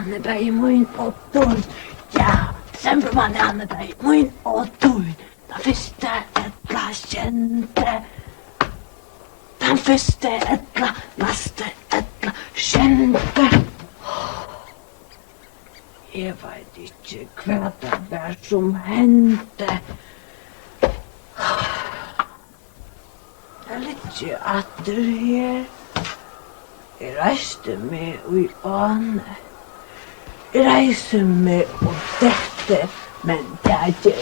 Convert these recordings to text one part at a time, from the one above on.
annebæði mun og dun. Ja, decembermann annebæði mun og dun. Den første etla kjente. Den første etla, neste etla kjente. Jeg vet ikke hva det var som hendte. Jeg ligger atter her. Jeg reiste meg i åne. Jeg reiser meg og dette, men det er ikke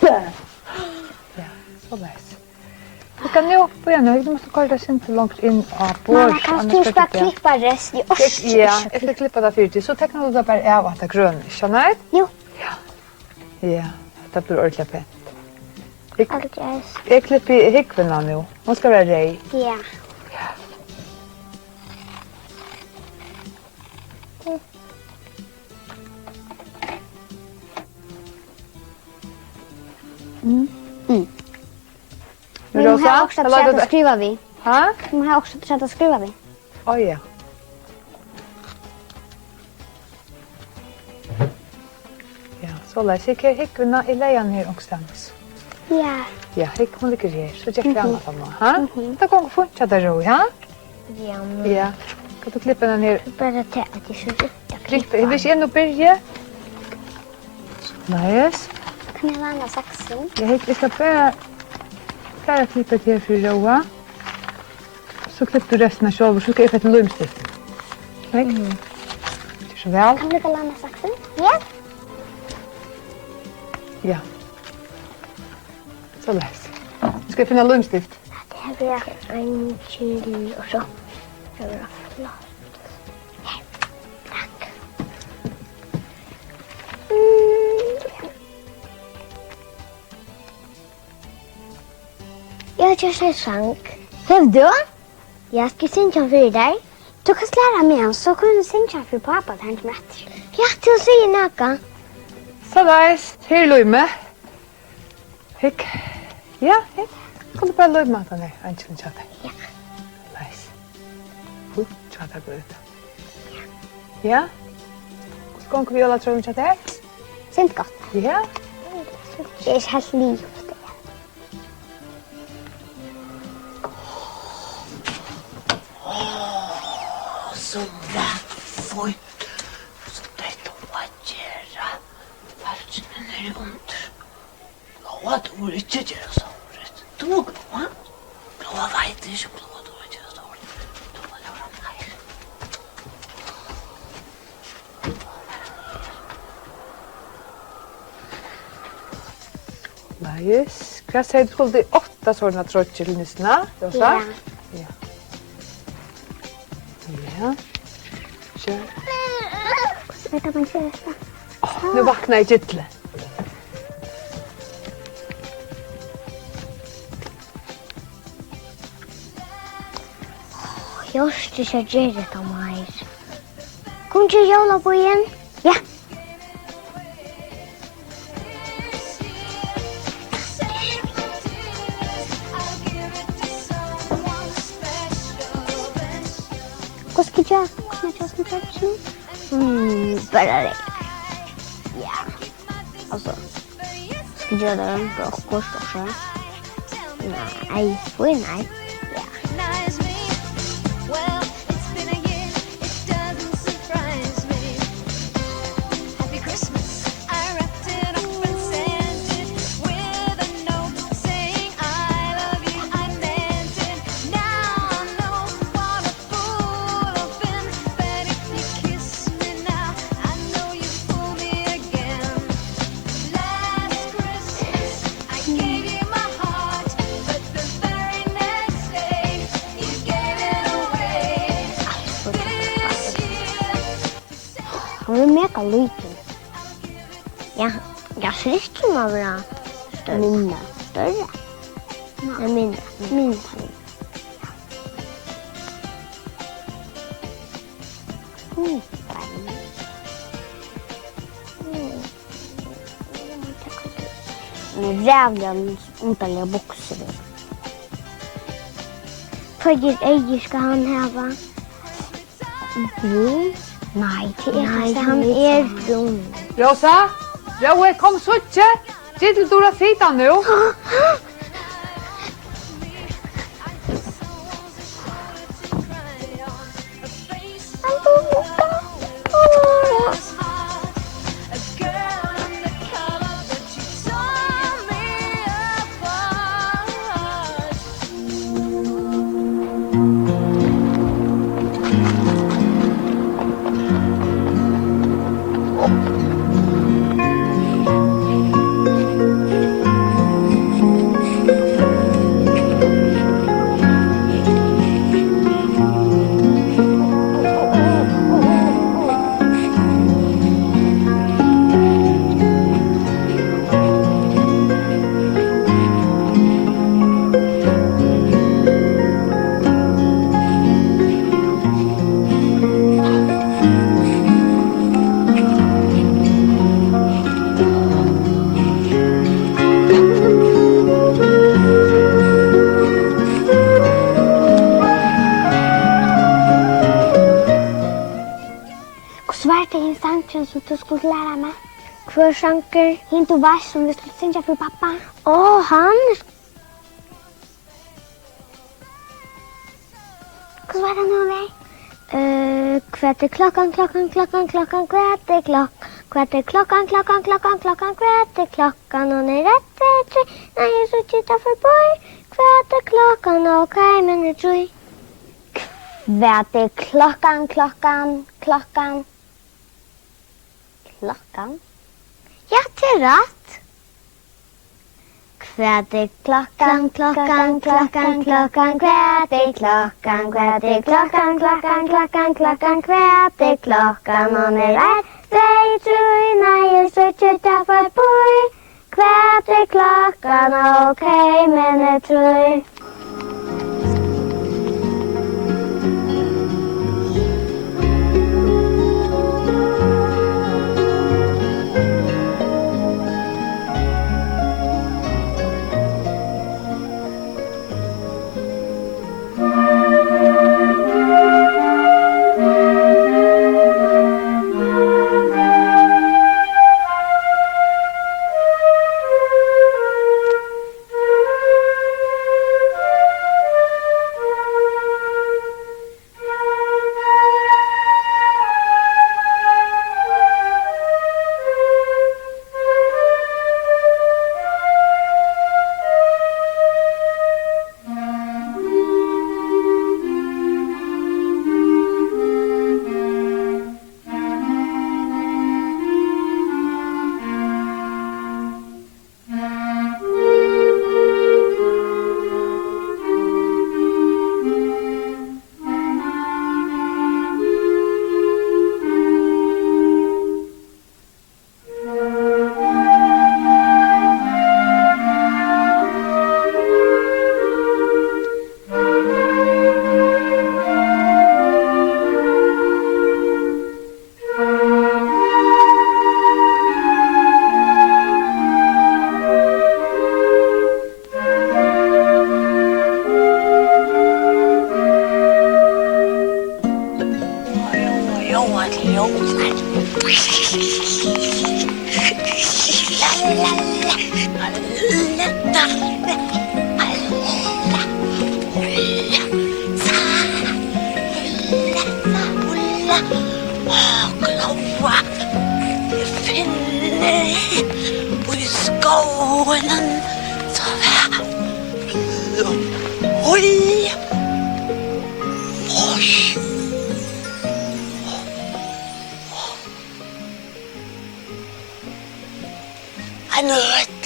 bedre. Ja, så leis. Du kan jo på igjen, du måtte kalle deg simpelt langt inn av bord. Mamma, kan du bare klippe resten? Jeg orsker ikke. Ja, jeg skal klippe det fyrtid. Så tekner du det bare av at det er grønn, skjønner du? Jo. Ja. Ja, det blir ordentlig pent. Alldeles. Jeg klipper hikkvene nå. Hun skal være rei. Ja. Men de har också ett sätt att skriva vid. Hæ? De har också ett sätt att skriva vid. Oj, ja. Ja, så lär sig hikkvene i leien her någonstans. Ja. Ja, hon ligger her. Så tjekk det annat om nå. Hæ? Det går fort att det ro, ja? Ja, men... Ja. Kan du klippe den her? Bara till att det är så vitt att Klippe, jeg vil ikke inn og byrje. Nice. Kan jag landa saxen? Jeg skal bare klippe det her for råa. Så klipper du resten av kjolver, så skal jeg få et lumstift. Slik. Det er så vel. Kan du landa saxen? Ja. Ja. Så leis. Nu skal jeg finne lumstift. Det här blir en chili och så. Det blir flott. Här, tack. Jag har just en sång. Har du? Jag ska synka för dig. Du kan lära mig en så kan du synka för pappa till hans mätt. Ja, du säger något. Så leis. Her lume. Hikk. Ja, hikk. Kan du bare lume den her? Ønskelig tjata. Ja. Leis. Tjata går ut. Ja. Hvordan kan vi gjøre tror du tjata her? Synt gott. Ja. Det är helt likt. Så vackert. Så det var gjøre. Verden er under. Glóa, du vil ikke gjøre så hårdt. Du, Glóa. Glóa vet ikke om Glóa, du vil gjøre så hårdt. Du vil gjøre mer. Nice. Hva sier du skulle til 8 sånne trotjer til nissene? Det var sagt? Ja. Ja. Kjør. Vet du man kör detta? Nu vaknar jag gyttle. Just det, jag gör det om mig. Kom till Jólabojen. Ja. Vad ska jag göra? Kommer jag som touch nu? Bara det. Ja. Alltså. Ska jag göra det bra kost också? Nej, nej. Ja. Han är mega liten. Ja, jag syns nog bra. Större. Mindre. Större? Nej, mindre. Mindre. Med jävla underliga boxar. Vilket ägg ska han ha? Brun. Nej, han är dum. Rosa, Roe, kom så inte. Sitt till Dora sidan nu. Svarte är en sång som du skulle lära mig. Hver sanger? Inte vers som vi skulle synga för pappa. Han. Hur var det nu dig? Kvart är klockan, kvart är klockan. Kvart är klockan, kvart är klockan. Och när rätt är tre, när jag så tittar förbi. Kvart är klockan, okej, men det är tre. Kvart är klockan. Klockan. Ja, det är rätt. Kvart är klockan. Kvart är klockan. Kvart är klockan. Och när rätt är tre, när jag så tittar förbi. Kvart är klockan, okej, men det är tre. Glóa, ég finni og í skóinum så vær. Oj! Oj! En nøt.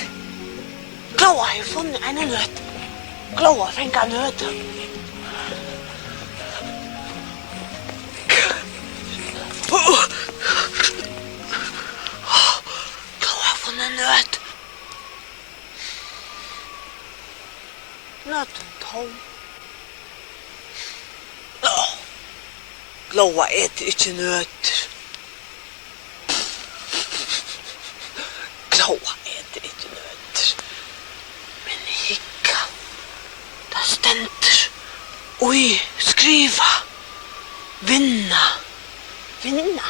Glóa har funnet en nøt. Glóa fik en nøt. Glóa har funnet en nøt. Nøten tom. Glóa eter ikke nøtter. Glóa eter ikke nøtter. Men hikka, det stender. Oi, skriva, vinna, finna.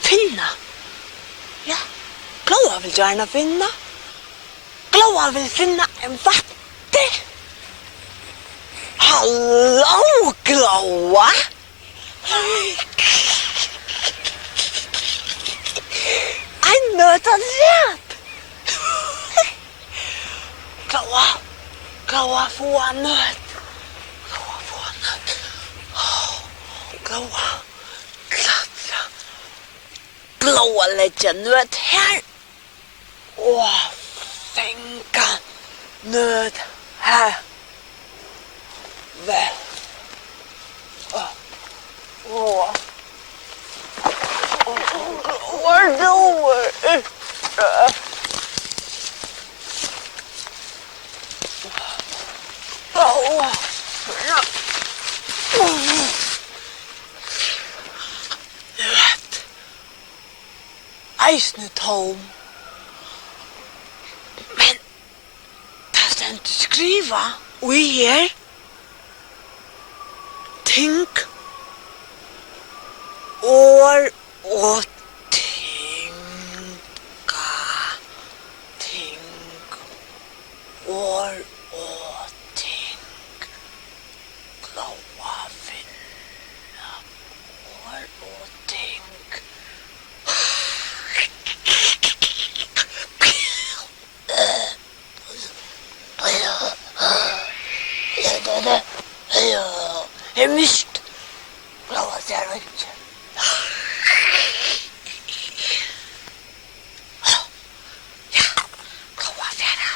Finna? Ja, Glóa vill gärna finna. Glóa vill finna en vatter. Hallå, Glóa! En nötadräp! Glóa få en nöt. Glóa få en nöt. Glóa, klattra. Glóa lägger nöt här. Och fänga nöt här. Väl. Glóa dör. Nöt. Eisne tom. Men det stendur skriva og her. Think or og think or og think. Glóa finna or og think. Jag mist. Glóa ser inte. Ja, Glóa färra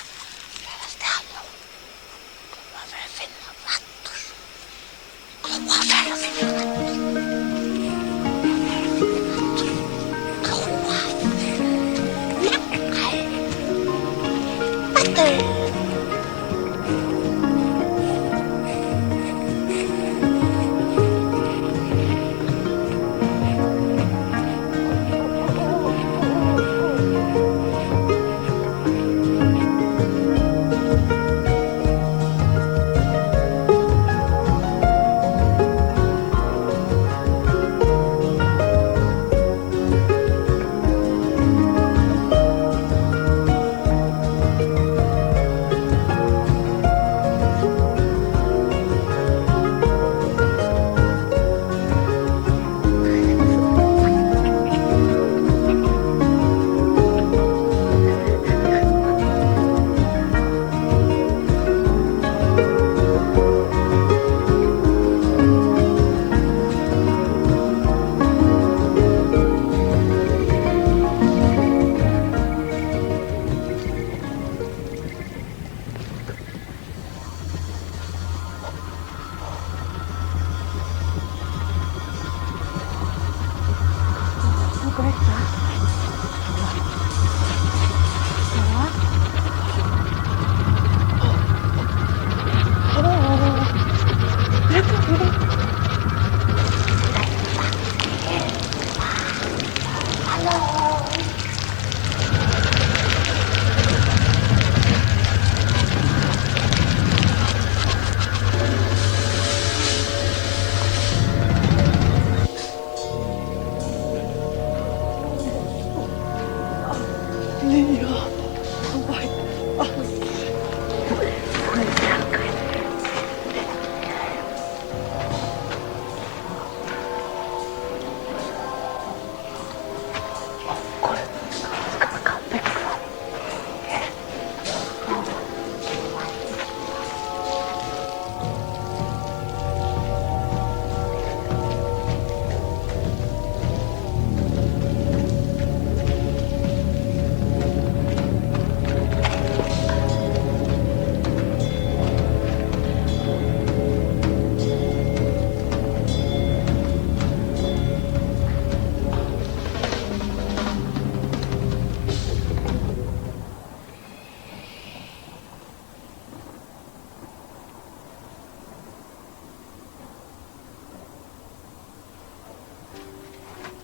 ställa. Glóa färra finna vattur. Glóa färra finna vattur. Glóa. Vattur.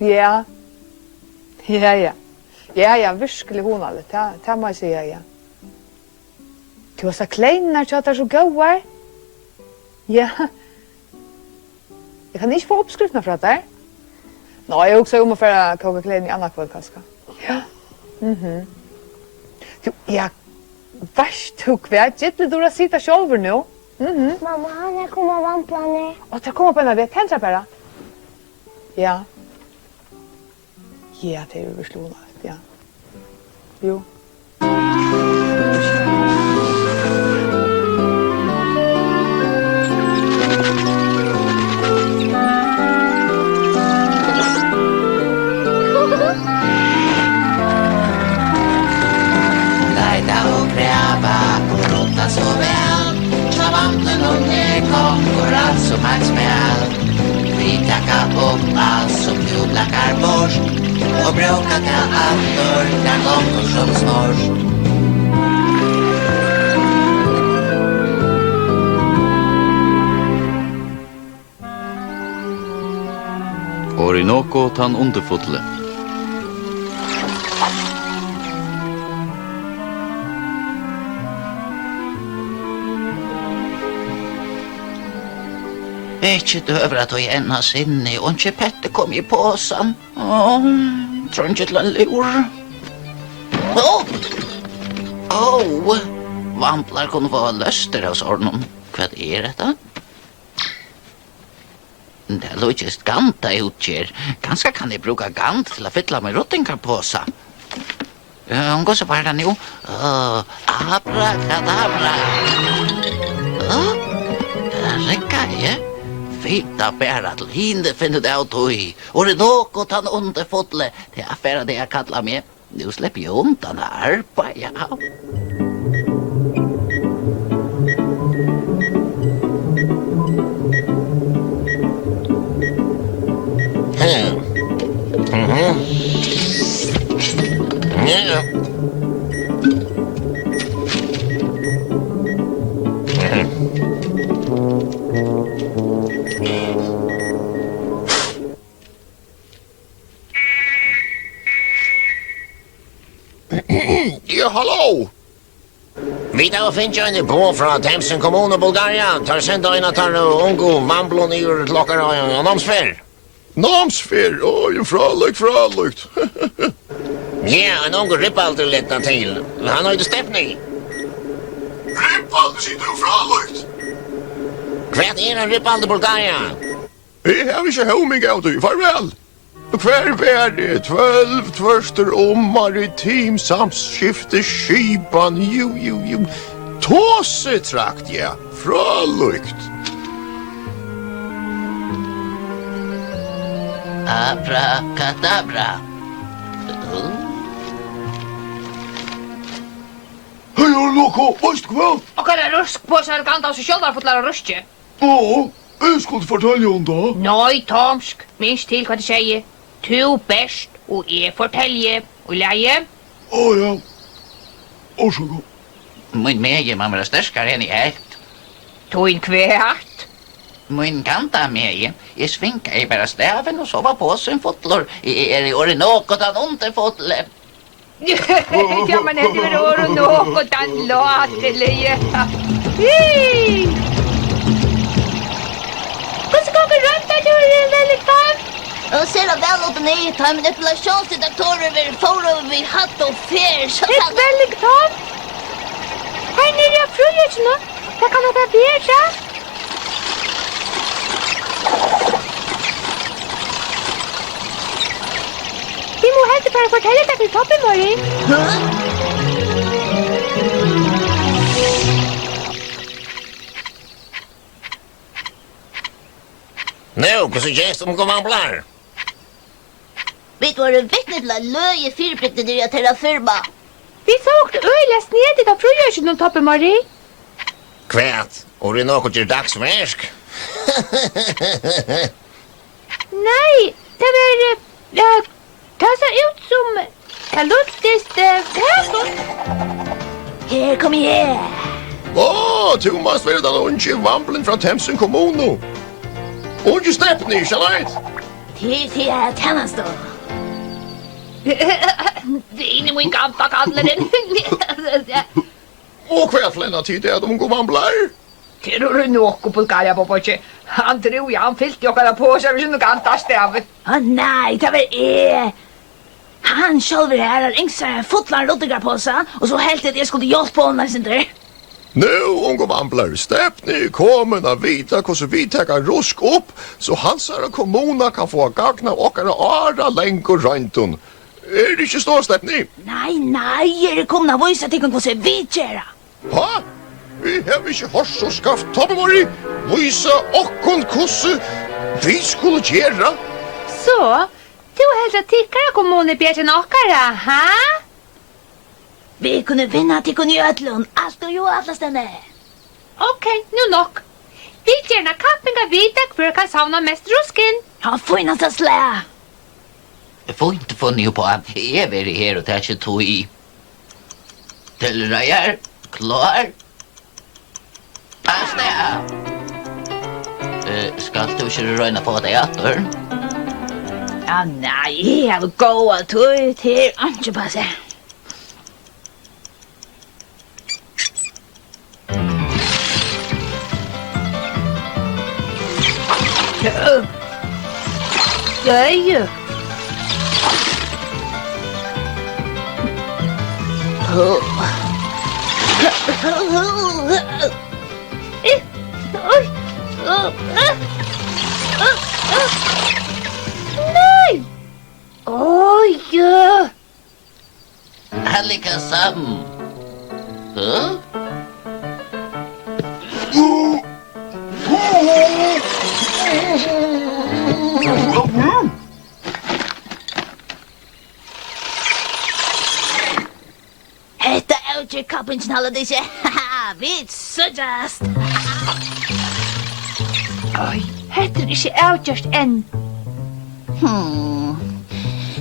Ja. Ja. Ja, virkelig honaligt. Det må jeg si, ja. Du har sagt kleinar til at det er så gode. Ja. Jeg kan ikke få oppskriftene fra deg. Nå, jag också om att föra koka kläder i annan kväll kanske. Ja. Du, jag värst hur kvärt. Gitt du att sitta själv nu? Mamma, här kommer vannplaner. Och det kommer på en av det. Tända bara. Ja. Ja, det är ju slånat. Ja. Jo. Så väl, travanten och konkurrens som ett spel. Vi tackar upp allt som du blackar bort och bråkar till alltör där gånger som snors. Orinoco tan underfotle. Ikke døver at jeg enda sinne, og ikke Petter kom i påsen. Tror ikke til en lur. Vamplar kunne få løster av sånn. Hva er dette? Det er ikke ganta utgjør. Kanskje kan jeg bruke gant til å fylle med rottingkarpåsa. Hun går så bare nå. Abracadabra. Det rekker jeg. Fita bära till hinder finner det av tog. Och det något han underfotle till affären det jag kallar mig. Nu släpper jag undan arpa, ja. Ja, hallå! Vi tar och finner en på från Temsen kommun och Bulgarien. Tar sen då in att ta ungo vamblon ur lockar och namnsfär. Namnsfär? Oj, frallykt. Ja, en ungo rippalter lätta till. Han har ju Stefni. Rippalter sitter och frallykt. Kvart är en rippalter Bulgarien? Jag har inte homing av dig, farväl. Kvar bär det 12 tvörster om maritim samskifte skipan, jo. Tåsetrakt, ja, frallykt. Abracadabra. Hej, Loko, vad kväll? Och kan en ruskpåse kan ta sig själva fotlar och ruske? Ja, jag skulle fortälja om det. Nej, Tomsk. Minst till vad du säger. Tu bäst och jag fortäljer. Och leje. Ja. Varsågod. Min meje man vara störskare än i ett. Tu in kvärt. Min kanta meje. Jag svinkar i bara stäven och sova på sin fotlor. I Orinoco tan underfotle. Ja, men det är något han låter leje. Hur ska vi rönt att du är väldigt fan? Och ser väl åt mig ta en manipulationsdetektorer vid forum vid hatt och fär. Det är väldigt fan. Här nere är fröjorna. Jag kan åka bjärsa. Vi må helt bara fortälla det till toppen, Mori. Nu, hur så gäst om går vamplar? Vet du vad det vittnet la löje fyrbrickte du jag till att firma? Vi såg öjla snedigt av fröjorna toppen, Mori. Kvart, Orinoco gör dagsverk. Nej, det var... Det ser ut som... Det luktar... Här, kom igen. Thomas var den unge vamplen från Temsen kommun nu. Unge Stefni, kärlek. Till här tillsammans då. Det är inne min gamla kallaren. Och kväll fläna tid är de går vamplar. Til du nok Bulgaria, Boboche. Han tror han fyllt jokkara på seg hvis noe annet stav. Nei, det var jeg. Han själv här har yngsta fotlar rottiga på sig och så helt att jag skulle hjälpa honom sin där. Nu, unge vamplar, Stepni kommer att vita hvordan vi tar rusk upp så hansara kommuna kan få gagna okkara ara länkor röntun. Är det inte så, Stepni? Nej, jag är kommit att visa till hvordan vi gör. Ha? Vi har inte hört så skaft Toppemori visa okkon hvordan vi skulle göra. Så, du helt att tickara kommunen bättre än åkara, ha? Vi kunde vinna till kunde göra ett allt och göra alla stände. Okej, nu nog. Vi gärna kappinga vidak för att kan savna mest rusken. Han får innan sig slä. Jag får inte funnit på att jag är här och tar sig tog i. Till röjar, klar. Fast ska du inte röjna på dig åter? Ja, nej, jag vill gå och ta ut här. Inte bara se. Nej. Nej! Oj! Hallika sam. Hetta är ju kappingen alla dessa. Haha, vi söjast. Oj, heter det inte avgjort än.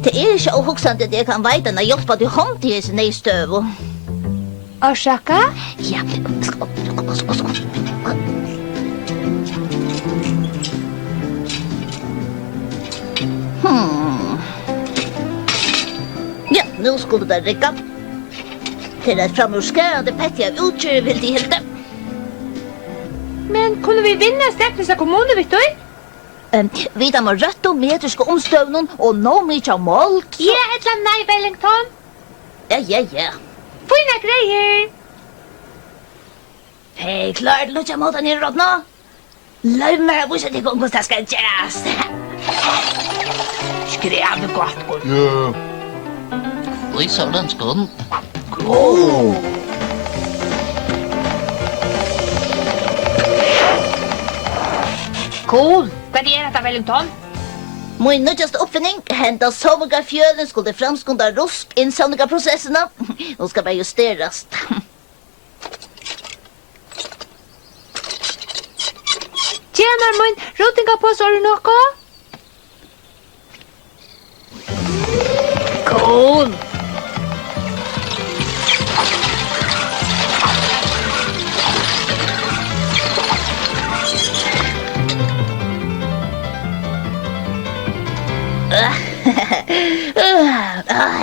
Det är inte ohugsande att jag kan veta när jag hjälper till hånd till sin i stöv. Orsaka? Ja, Ja, nu skulle det räcka. Till att framurskärande Petja utgör vill de helt. Men kunde vi vinna Stepnesa kommunen, vet du? Vi tar med rött och metriska omstövnen och nå mycket av malt. Ja, ett land nej, Wellington. Ja. Fina grejer. Hej, klart lutja mot den i rådna. Lägg mig att visa till hur det ska göras. Skräv gott. Ja. Vi sa den skån. Cool. Vad är det, Wellington? Min nödjaste uppfinning hända soviga fjölen skulle framskunda rusk insamliga processerna. De ska bara justeras. Tjänar min rottinga på så är det något? Cool.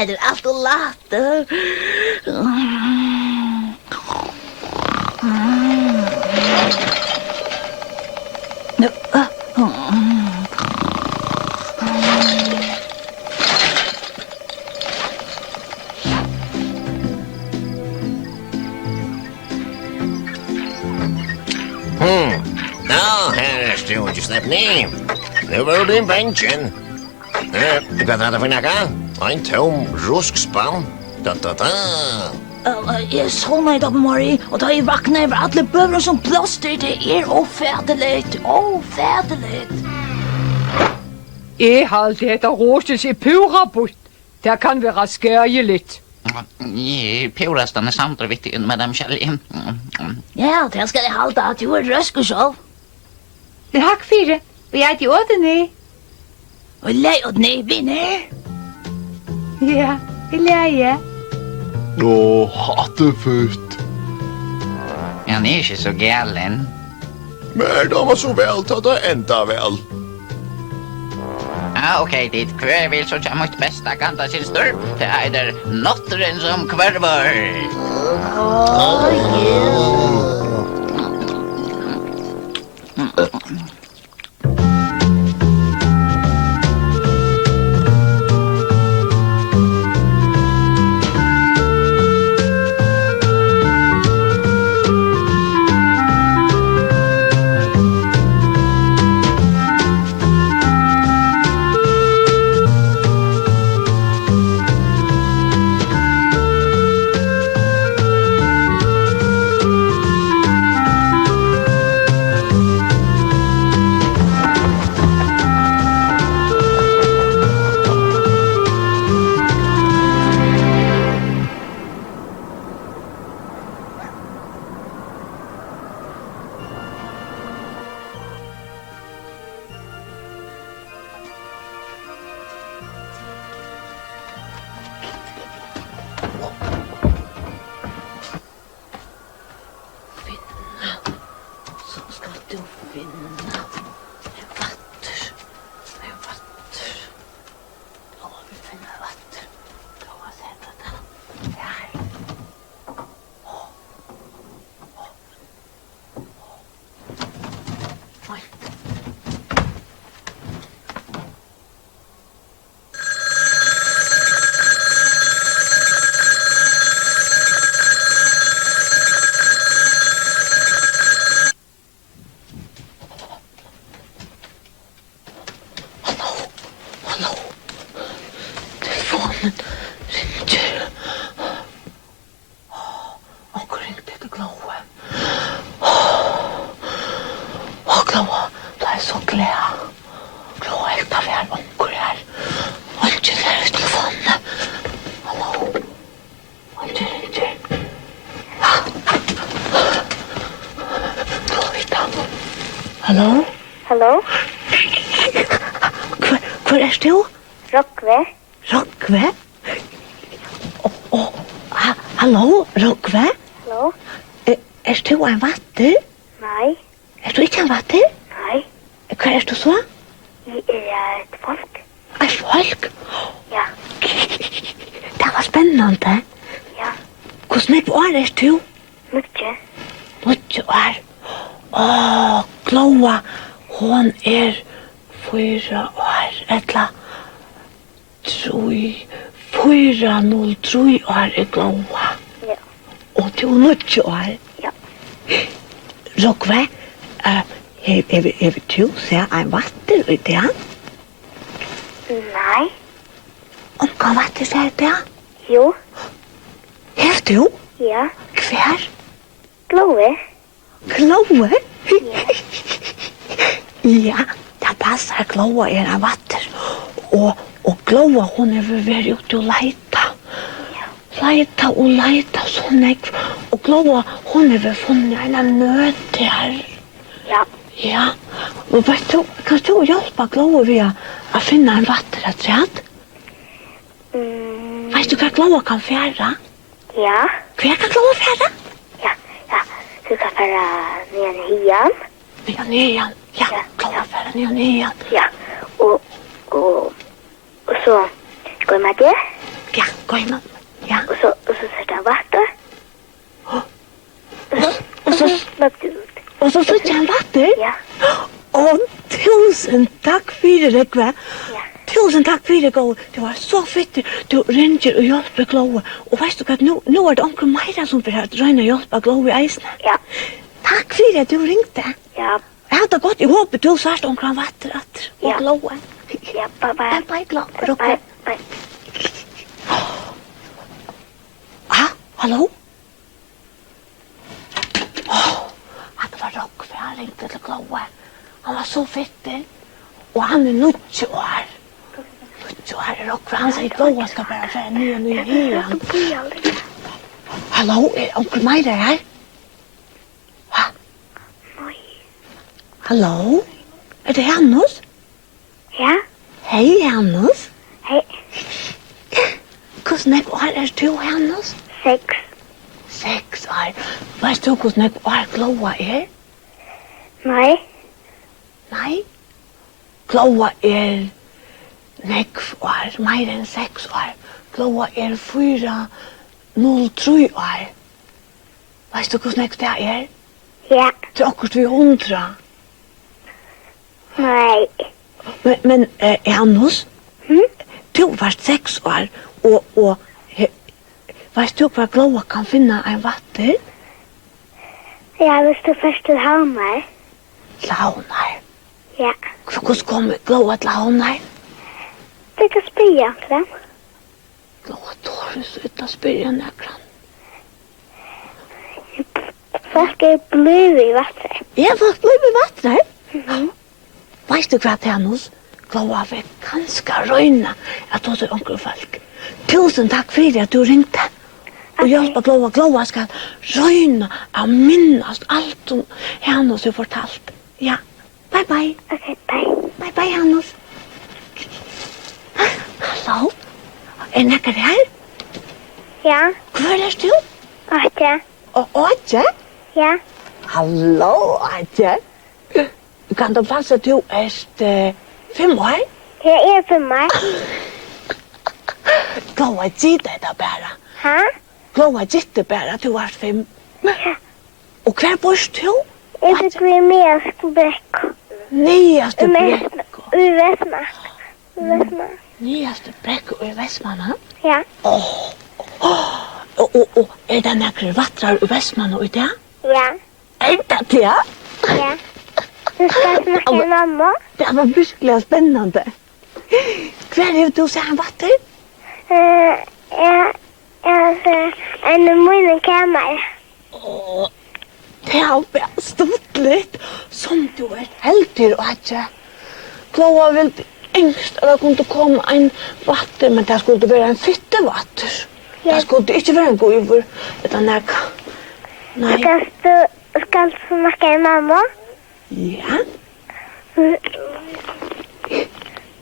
Det är allt och latt. Ja, här är studion, Stepni. Nu var du in bänken. Vad är det för något? En tom ruskspann. Da. Jag såg mig då på morgonen och då jag vaknade över alla bövrar som plåster. Det är ofärdeligt. Jeg har alltid heter Roses i pura bort. Det kan vara skärjeligt. Purastan är samtidigt viktig med dem själv. Ja, det ska jag halta att du är rösk och så. Det hack fyra. Vi är till återni. Och lägg ner vinner. Ja, vi lägger. Hattefut. Han är inte så galen. Men de var så väl ta det ända väl. Okej, dit kvar vill så jag måste bästa kanta sin störp. Det är där nottren som kvarvar. ringer. Onkel ringte til Glóa. Glóa, du er så glad. Glóa, jeg tar her onkel her. Onkel her i telefonen. Hallo? Onkel ringer. Glóa, hallo? Hallo? Hvor er du? Rokve? Rokve? Hallo, Rokve? Hallo? Er du en vatter? Nei. Er du ikke en vatter? Nei. Hva er du så? Jeg et folk. Et folk? Ja. Det var spennende. Ja. Hvordan år er du? Mykje. Mykje år. Glóa, hon er 4 år, etla 403 år er Glóa. Ja. Og du er 90 år. Ja. Rokve, er du se en vatter i det? Nei. Om hva vatter ser det? Jo. Er du? Ja. Hver? Glóa. Glóa? Ja, det passer. Glóa er en vatter. Og Glóa, hun er vært ute og leita. Leita og leita sånn jeg. Og Glóa, hun er funnet en nød der. Ja. Ja. Og vet du, kan du hjelpe Glóa ved å finne en vatter et træt? Vet du hva Glóa kan fære? Ja. Hva kan Glóa fære? Ja. Ja. Du kan fære ned hian. Nian. Ja, Glóa fære nian. Ja. Og så går man det. Ja, gå inn. Ja. Og så setter jeg vatter. Og så slår du ut. Og så sitter han vatter? Ja. Tusen takk for det, Glóa. Ja. Tusen takk for det, Glóa. Det var så fett. Du ringer og hjelper Glóa. Og vet du hva, nå er det onkel Meira som vil røyne og hjelpe Glóa i eisene. Ja. Takk for at du ringte. Ja. Jeg hadde godt i håpet du svarte onkel han vatter atter. Og Ja. Glóa. Ja. Bye bye. Bye, Glóa. Bye. Rokve. Bye. Hallo? Det var Rokve, han ringte til Glóa. Han var så fitter. Og han er 90 år. 90 år er Rokve. Han sier Glóa skal bare få en ny hian. Hallo, er onkel Meira her? Nei. Hallo? Er det Hannes? Ja. Hei, Hannes. Hei. Hvordan er du, Hannes? 6. 6 år. Vet du hvordan Glóa er? Nei. Nei. Glóa er 9 år, mer enn 6 år. Glóa er 403 år. Vet du hvordan det er? Ja. Det er akkurat 200. Nei. Men Janus, du var 6 år, og vet du hva Glóa kan finne en vatter? Ja, hvis du først til Havnar. Launar. Ja. Hvordan kommer Glóa til Launar? Du kan spyrja om dem. Glóa tåres ut å spyrre nekran. Folk er blivet i vattnet. Ja, folk blir vattnet. Vet du hva, Janus? Glóa fikk ganske røyne at du er onkel folk. Tusen takk for at du ringte. Og hjelpa Glóa. Glóa skal røyne og minnast alt som Janus har fortalt. Ja, bye bye. Ok, bye. Bye bye, Janus. Hallo? Er nekker her? Ja. Hvor er du? Åtte. Og Åtje? Ja. Hallo, Åtje. Kan du passe at du er 5 år? Jeg er 5 år. Glóa gitt det bare. Hæ? Glóa gitt det bare at du er 5. Og hver bor du? Jeg bor i Mjøsbrekk. Nyaste brekk. I Vestmark. Nyaste brekk i Vestmanna? Ja. Og er det nekker vattrar i Vestmanna i det? Ja. Er det det? Ja. Du skal snakke med mamma. Det var virkelig spennende. Hver er du ser en vatter? En min kammare. Åh, det har bara stuttligt som du är heldig och att jag. Glóa vill ängst att det kunde komma en vatter, men det skulle vara en fyttevatter. Det skulle inte vara en guvor, utan näka. Nej. Ska du snacka med mamma? Ja.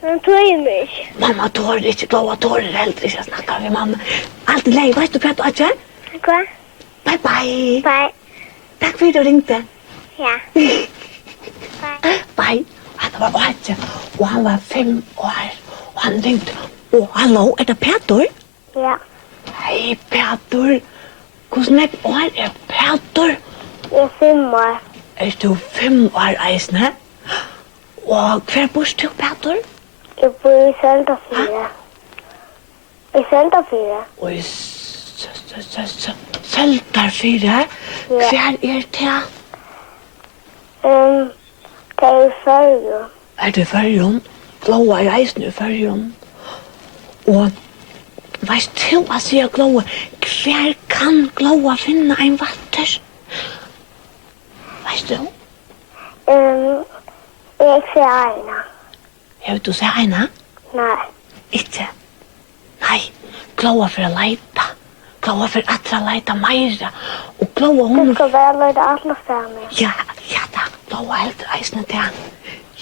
Men tror mig. Mamma tår inte, Glóa tår heller inte att snacka med mamma. Allt är läge, vet du vad du att Vad? Bye bye. Bye. Tack för att du ringde. Ja. Bye. Han var åtta och han var 5 år. Och han ringde. Åh, hallå, är det Peter? Ja. Hej, Peter. Hur snäpp år är Peter? Jag är 5 år. Är du 5 år, eisne? Og hver bor du, Peter? Jag bor i Söltafyra. I Söltafyra? Og i Söltafyra? Ja. Hver er det? Det är i Färjön. Er det Färjön? Glóa er eisne i Färjön. Og veist du hva sier Glóa? Hver kan Glóa finna ein vatter? Veist du? Jag ser Aina. Har du sett ena? Nej. Ikke? Nei, Glóa for å leita. Glóa for at å leita meira. Og Glóa Det hun... ska väl löda alla stämmer. Ja, da. Glóa helt eisne til han.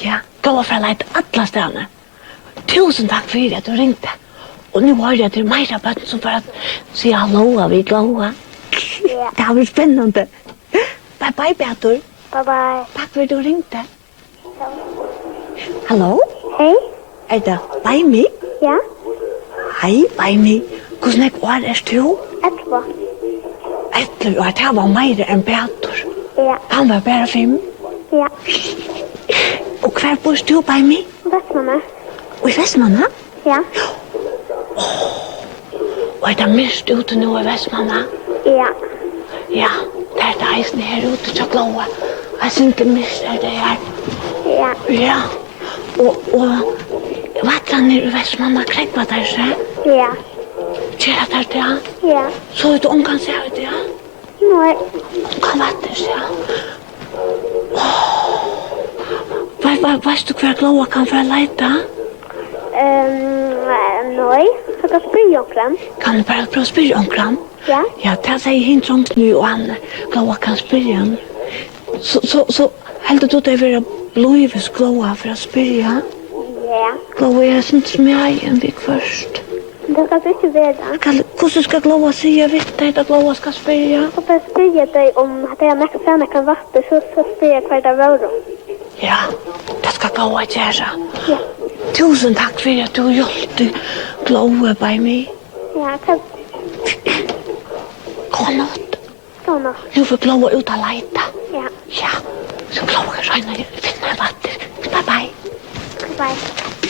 Ja, Glóa for å leita alla stedene. 1000 takk for at du ringte. Og nu har jeg til meira bøtten som for at si hallo av i Glóa. Ja. Det har vært spennende. Bye bye, Peter. Bye bye. Takk for at du ringte. Hallo? Hej. Er det by me? Ja. Hei, by me. Hvordan år er du? 11. 11 år, det var meira enn Peter. Ja. Han var bare 5. Ja. Og hver bor du by me? Västmanna. Og i Vestmanna? Ja. Og er det mist ute nå i Vestmanna? Ja. Ja, det er det eisen her ute til Glóa. Jeg synes det mist er det her. Ja. Ja. Og vattene i Vestmanna krekva der seg. Ja. Kjera der det, ja. Ja. Så du omkan se ut, ja. Nej. Omkan vatter, ja. Veist du hver Glóa kan få leita? Nej. Jag ska spela om. Kan du bare prøve å spyrre omkran? Ja. Ja, det sier hin trångt nu, og han Glóa kan spyrre han. Så heldur du det være bløyves Glóa for å spyrre? Ja. Glóa, jeg synes meg en vik først. Det ska inte vara. Hvordan skal Glóa si jeg vet det at Glóa skal spyrre? Jag får spela dig om att jag nästan sen kan vatten så spela jag kvar där var. Ja, det skal Glóa gjøre. Ja. 1000 takk for at du hjelpte Glóa by me. Ja, kan God natt. såna. Nu får Glóa ut og leita. Ja. Ja, så Glóa kan finne en vatter. Bye bye. Bye.